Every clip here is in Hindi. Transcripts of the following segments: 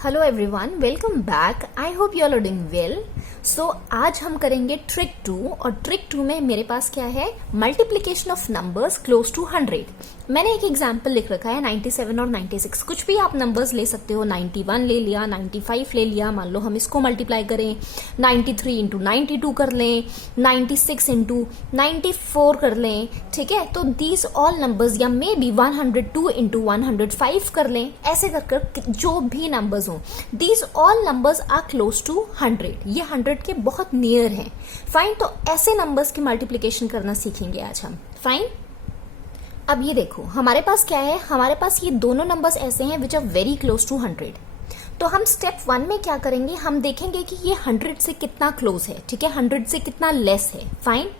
Hello everyone, welcome back. I hope you are doing well. So आज हम करेंगे ट्रिक 2 और ट्रिक 2 में मेरे पास क्या है, multiplication of numbers close to 100। मैंने एक एग्जांपल लिख रखा है 97 और 96। कुछ भी आप नंबर्स ले सकते हो, 91 ले लिया, 95 ले लिया। मान लो हम इसको मल्टीप्लाई करें, 93 इंटू 92 कर लें, 96 इंटू 94 कर लें, ठीक है। तो दीज ऑल नंबर्स, या मे बी 102 इंटू 105 कर लें, ऐसे कर कर जो भी नंबर्स हो, these all numbers are close to 100। ये 100 के बहुत नियर हैं। फाइन, तो ऐसे नंबर्स की मल्टीप्लीकेशन करना सीखेंगे आज हम। फाइन, अब ये देखो हमारे पास क्या है, हमारे पास ये दोनों नंबर्स ऐसे हैं which are very close to 100। तो हम स्टेप 1 में क्या करेंगे, हम देखेंगे कि ये 100 से कितना क्लोज है, ठीक है, 100 से कितना लेस है। Fine,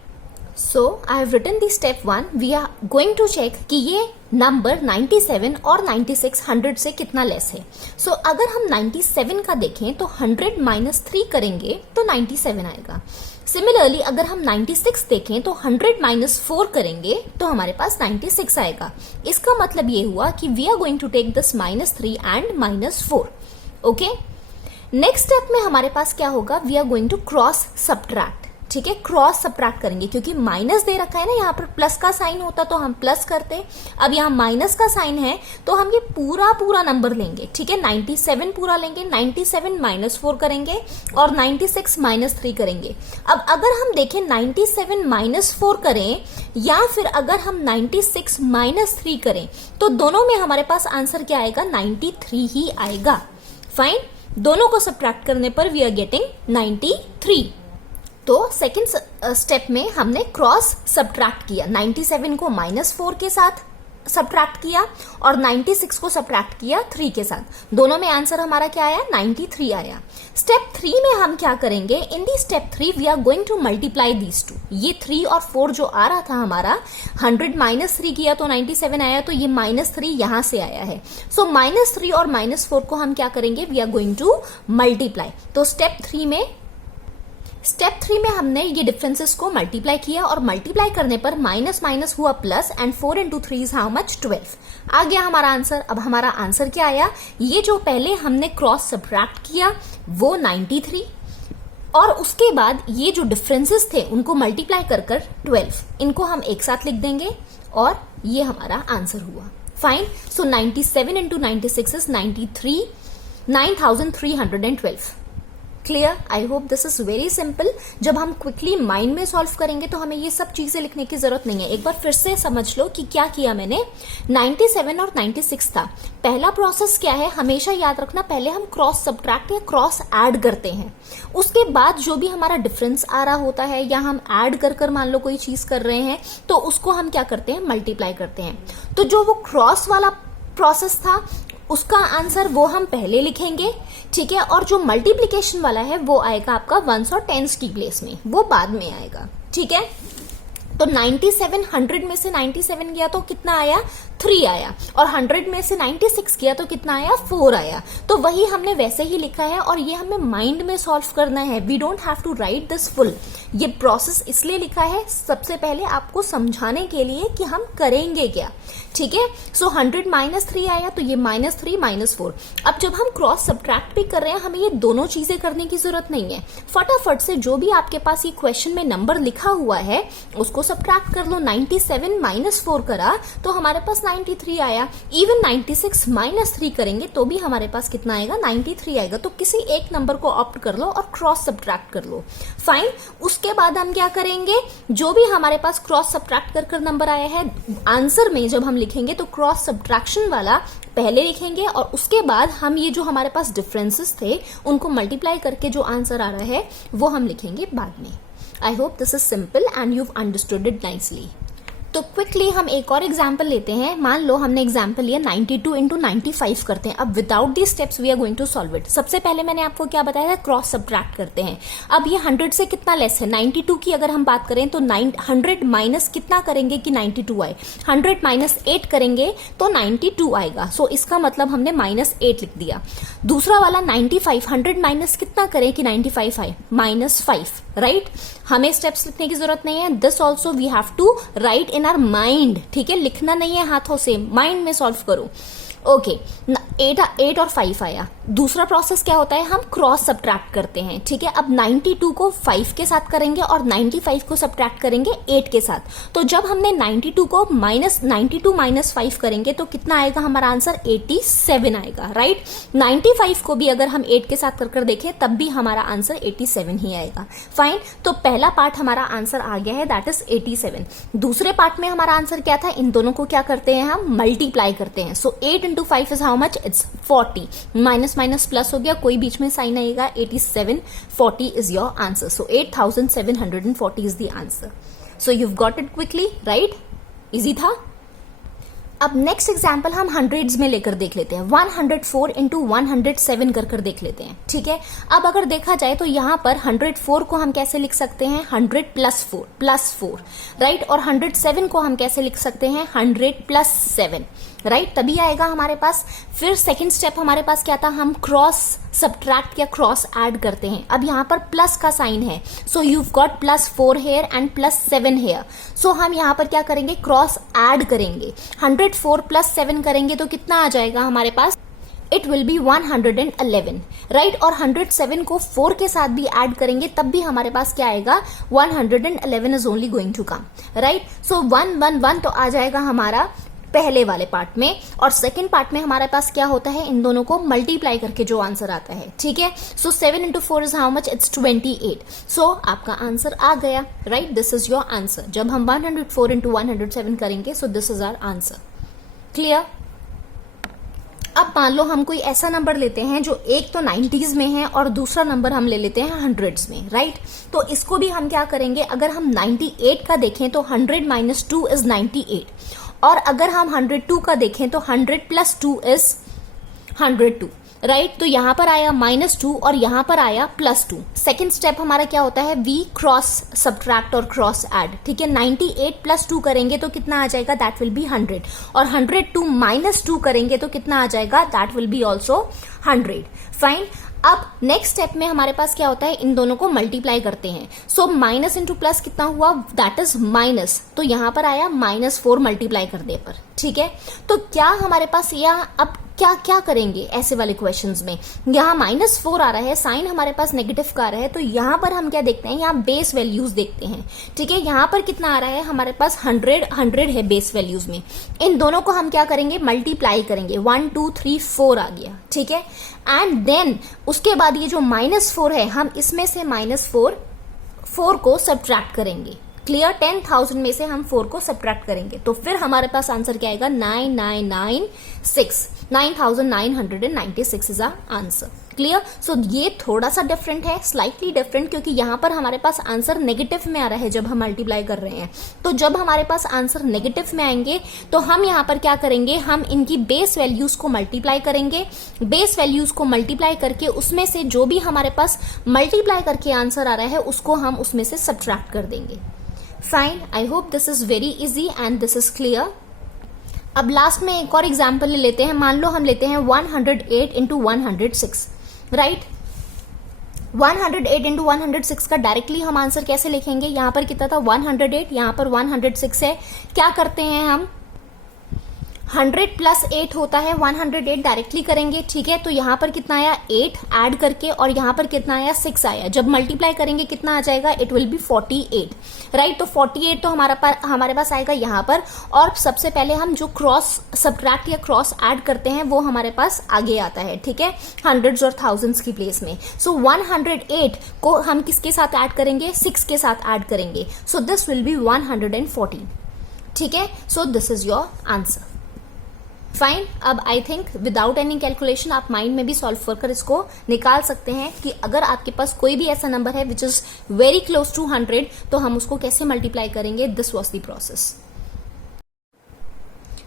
so I have written the step 1। We are going to check कि ये नंबर 97 और 96 100 से कितना लेस है। सो अगर हम 97 का देखें तो 100 माइनस 3 करेंगे तो 97 आएगा। सिमिलरली अगर हम 96 देखें तो 100 माइनस 4 करेंगे तो हमारे पास 96 आएगा। इसका मतलब ये हुआ कि we are going to take this -3 and -4। Okay, next step में हमारे पास क्या होगा, we are going to cross subtract. ठीक है, क्रॉस सब्ट्रैक्ट करेंगे क्योंकि माइनस दे रखा है ना, यहाँ पर प्लस का साइन होता तो हम प्लस करते। अब यहाँ माइनस का साइन है तो हम ये पूरा नंबर लेंगे, ठीक है। 97 पूरा लेंगे, 97 माइनस 4 करेंगे और 96 माइनस 3 करेंगे। अब अगर हम देखें 97 माइनस 4 करें या फिर अगर हम 96 माइनस 3 करें तो दोनों में हमारे पास आंसर क्या आएगा, 93 ही आएगा। फाइन, दोनों को सब्ट्रैक्ट करने पर वी आर गेटिंग 93। तो सेकेंड स्टेप में हमने क्रॉस सब्ट्रैक्ट किया, 97 को -4 के साथ सब्ट्रैक्ट किया और 96 को सब्ट्रैक्ट किया 3 के साथ। दोनों में आंसर हमारा क्या आया, 93 आया। स्टेप 3 में हम क्या करेंगे, in the step 3 we are going to multiply these two. ये 3 और 4 जो आ रहा था हमारा, 100 माइनस 3 किया तो 97 आया, तो ये -3 यहां से आया है। सो -3 और -4 को हम क्या करेंगे, we are going to multiply. तो स्टेप 3 में हमने ये डिफरेंसेस को मल्टीप्लाई किया और मल्टीप्लाई करने पर माइनस माइनस हुआ plus, and 4 into 3 is how much, 12 आ गया हमारा आंसर। अब हमारा आंसर क्या आया, ये जो पहले हमने क्रॉस सब्ट्रैक्ट किया वो 93 और उसके बाद ये जो डिफरेंसेस थे उनको मल्टीप्लाई कर 12, इनको हम एक साथ लिख देंगे और ये हमारा आंसर हुआ। Fine, so 97 into 96 is 93, 9312। Clear? I hope this is very simple. जब हम क्विकली माइंड में सॉल्व करेंगे तो हमें ये सब चीजें लिखने की जरूरत नहीं है। एक बार फिर से समझ लो कि क्या किया मैंने। 97 और 96 था। पहला प्रोसेस क्या है, हमेशा याद रखना, पहले हम क्रॉस सब्ट्रैक्ट या क्रॉस ऐड करते हैं। उसके बाद जो भी हमारा डिफरेंस आ रहा होता है या हम ऐड कर मान लो कोई चीज कर रहे हैं तो उसको हम क्या करते हैं, मल्टीप्लाई करते हैं। तो जो वो क्रॉस वाला प्रोसेस था उसका आंसर वो हम पहले लिखेंगे, ठीक है। और जो मल्टीप्लिकेशन वाला है वो आएगा आपका वंस और टेंस की प्लेस में, वो बाद में आएगा, ठीक है। तो 97 100 में से 97 गया तो कितना आया, 3 आया, और 100 में से 96 किया तो कितना आया, 4 आया। तो वही हमने वैसे ही लिखा है और ये हमें माइंड में सॉल्व करना है। We don't have to write this full. ये प्रोसेस इसलिए लिखा है सबसे पहले आपको समझाने के लिए कि हम करेंगे क्या, ठीक है। सो 100 माइनस 3 आया तो ये -3 -4। अब जब हम क्रॉस सब्ट्रैक्ट भी कर रहे हैं हमें ये दोनों चीजें करने की जरूरत नहीं है। फटाफट से जो भी आपके पास ये क्वेश्चन में नंबर लिखा हुआ है उसको सब्ट्रैक्ट कर लो। 97 -4 करा तो हमारे पास 93 आया। इवन 96 -3 करेंगे तो भी हमारे पास कितना आएगा, 93 आएगा। तो किसी एक नंबर को ऑप्ट कर लो और क्रॉस सब्ट्रैक्ट कर लो। फाइन, उसके बाद हम क्या करेंगे, जो भी हमारे पास क्रॉस सब्ट्रैक्ट कर नंबर आया है, आंसर में जब हम लिखेंगे तो क्रॉस सब्ट्रैक्शन वाला पहले लिखेंगे और उसके बाद हम ये जो हमारे पास डिफरेंसेस थे उनको मल्टीप्लाई करके जो आंसर आ रहा है वो हम लिखेंगे बाद में। I hope this is simple and you understood it nicely. तो क्विकली हम एक और एग्जाम्पल लेते हैं। मान लो हमने एग्जाम्पल लिया 92 इंटू 95 करते हैं। अब without the steps we are going to solve it. सबसे पहले मैंने आपको क्या बताया था, क्रॉस सब्ट्रैक्ट करते हैं। अब ये 100 से कितना लेस है, 92 की अगर हम बात करें तो 100 माइनस कितना करेंगे कि 92 आए, 100 माइनस 8 करेंगे तो 92 आएगा। सो इसका मतलब हमने -8 लिख दिया। दूसरा वाला 95, 100 माइनस कितना करें कि 95 आए, -5, राइट। हमें स्टेप्स लिखने की जरूरत नहीं है। This also we have to write in our mind, ठीक है, लिखना नहीं है हाथों से, माइंड में सॉल्व करो। ओके, 8 और 5 आया, दूसरा प्रोसेस क्या होता है, हम क्रॉस सब्ट्रैक्ट करते हैं, ठीक है। अब 92 को 5 के साथ करेंगे और 95 को सब्ट्रैक्ट करेंगे 8 के साथ। तो जब हमने 92 को -92 - 5 करेंगे तो कितना आएगा हमारा आंसर, 87 आएगा, राइट। 95 को भी अगर हम 8 के साथ कर देखें तब भी हमारा आंसर 87 ही आएगा। फाइन, तो पहला पार्ट हमारा आंसर आ गया है, दैट इज 87। दूसरे पार्ट में हमारा आंसर क्या था, इन दोनों को क्या करते हैं, हम मल्टीप्लाई करते हैं। सो 8 × 5 is how much, it's 40। Minus minus plus हो गया, कोई बीच में साइन आएगा, 87, 40 is your answer. So 8740 is the answer. So you've got it quickly, right? Easy था। अब नेक्स्ट एग्जाम्पल हम हंड्रेड्स में लेकर देख लेते हैं। 104 × 107 कर देख लेते हैं, ठीक है। अब अगर देखा जाए तो यहां पर 104 को हम कैसे लिख सकते हैं, 100 + 4, राइट। और 107 को हम कैसे लिख सकते हैं, 100 + 7, राइट। तभी आएगा हमारे पास। फिर सेकंड स्टेप हमारे पास क्या था, हम क्रॉस सब्ट्रैक्ट या क्रॉस ऐड करते हैं। अब यहाँ पर प्लस का साइन है, so you got +4 here and +7 here. So हम यहाँ पर क्या करेंगे, क्रॉस ऐड करेंगे। 104 + 7 करेंगे तो कितना आ जाएगा हमारे पास, इट विल बी 111, राइट। और 107 को 4 के साथ भी ऐड करेंगे तब भी हमारे पास क्या आएगा, 111 is only going to come, right. So 111 तो आ जाएगा हमारा पहले वाले पार्ट में। और सेकंड पार्ट में हमारे पास क्या होता है, इन दोनों को मल्टीप्लाई करके जो आंसर आता है, ठीक है। So 7 × 4 is how much, it's 28। So आपका आंसर आ गया, right. This is your answer. जब हम 104 × 107 करेंगे, so this is our answer. Clear. अब मान लो हम कोई ऐसा नंबर लेते हैं जो एक तो 90s में है और दूसरा नंबर हम ले लेते हैं 100s में, राइट। तो इसको भी हम क्या करेंगे, अगर हम 98 का देखें तो 100 - 2 इज 98। और अगर हम 102 का देखें तो 100 + 2 इज 102, राइट। तो यहां पर आया -2 और यहां पर आया +2। सेकेंड स्टेप हमारा क्या होता है, वी क्रॉस सब्ट्रैक्ट और क्रॉस ऐड, ठीक है। 98 + 2 करेंगे तो कितना आ जाएगा, दैट विल बी 100। और 102 - 2 करेंगे तो कितना आ जाएगा, that will be also 100। Fine. अब नेक्स्ट स्टेप में हमारे पास क्या होता है, इन दोनों को मल्टीप्लाई करते हैं। सो माइनस इंटू प्लस कितना हुआ, दैट इज माइनस। तो यहां पर आया -4 मल्टीप्लाई करने पर, ठीक है। तो क्या हमारे पास यहाँ अब क्या क्या करेंगे ऐसे वाले क्वेश्चंस में, यहाँ -4 आ रहा है, साइन हमारे पास नेगेटिव का आ रहा है। तो यहाँ पर हम क्या देखते हैं, यहाँ बेस वैल्यूज देखते हैं, ठीक है। यहाँ पर कितना आ रहा है हमारे पास, 100 है बेस वैल्यूज में। इन दोनों को हम क्या करेंगे, मल्टीप्लाई करेंगे। 1 2 3 4 आ गया, ठीक है। एंड देन उसके बाद ये जो -4 है, हम इसमें से -4 को सब्ट्रैक्ट करेंगे। क्लियर। 10,000 में से हम 4 को सब्ट्रैक्ट करेंगे तो फिर हमारे पास आंसर क्या आएगा, 9996, 9996 इज आंसर। क्लियर। सो ये थोड़ा सा डिफरेंट है, स्लाइटली डिफरेंट, क्योंकि यहां पर हमारे पास आंसर नेगेटिव में आ रहा है जब हम मल्टीप्लाई कर रहे हैं। तो जब हमारे पास आंसर नेगेटिव में आएंगे तो हम यहां पर क्या करेंगे, हम इनकी बेस वैल्यूज को मल्टीप्लाई करेंगे। बेस वैल्यूज को मल्टीप्लाई करके उसमें से जो भी हमारे पास मल्टीप्लाई करके आंसर आ रहा है उसको हम उसमें से सब्ट्रैक्ट कर देंगे। Fine. I hope this is very easy and this is clear. अब लास्ट में एक और एग्जाम्पल ले लेते हैं। मान लो हम लेते हैं 108 × 106, राइट। 108 × 106 का डायरेक्टली हम आंसर कैसे लिखेंगे, यहां पर कितना था 108, यहां पर 106 है। क्या करते हैं हम, 100 + 8 होता है 108, डायरेक्टली करेंगे, ठीक है। तो यहां पर कितना आया, 8 ऐड करके, और यहां पर कितना आया, 6 आया। जब मल्टीप्लाई करेंगे कितना आ जाएगा, इट विल बी 48, राइट। तो 48 तो हमारे पास आएगा यहां पर। और सबसे पहले हम जो क्रॉस सब्ट्रैक्ट या क्रॉस ऐड करते हैं वो हमारे पास आगे आता है, ठीक है, हंड्रेड्स और थाउजेंड्स की प्लेस में। सो 108 को हम किसके साथ ऐड करेंगे, 6 के साथ ऐड करेंगे। सो दिस विल बी 114, ठीक है। So this is your answer. Fine. अब I think without any calculation आप माइंड में भी सॉल्व कर इसको निकाल सकते हैं कि अगर आपके पास कोई भी ऐसा नंबर है which is very close to 100 तो हम उसको कैसे मल्टीप्लाई करेंगे। This was the process.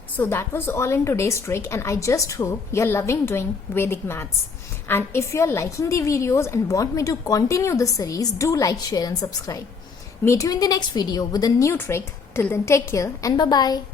So that was all in today's trick, and I just hope you're loving doing Vedic maths. And if you're liking the videos and want me to continue this series, do like, share and subscribe. Meet you in the next video with a new trick. Till then, take care and bye-bye.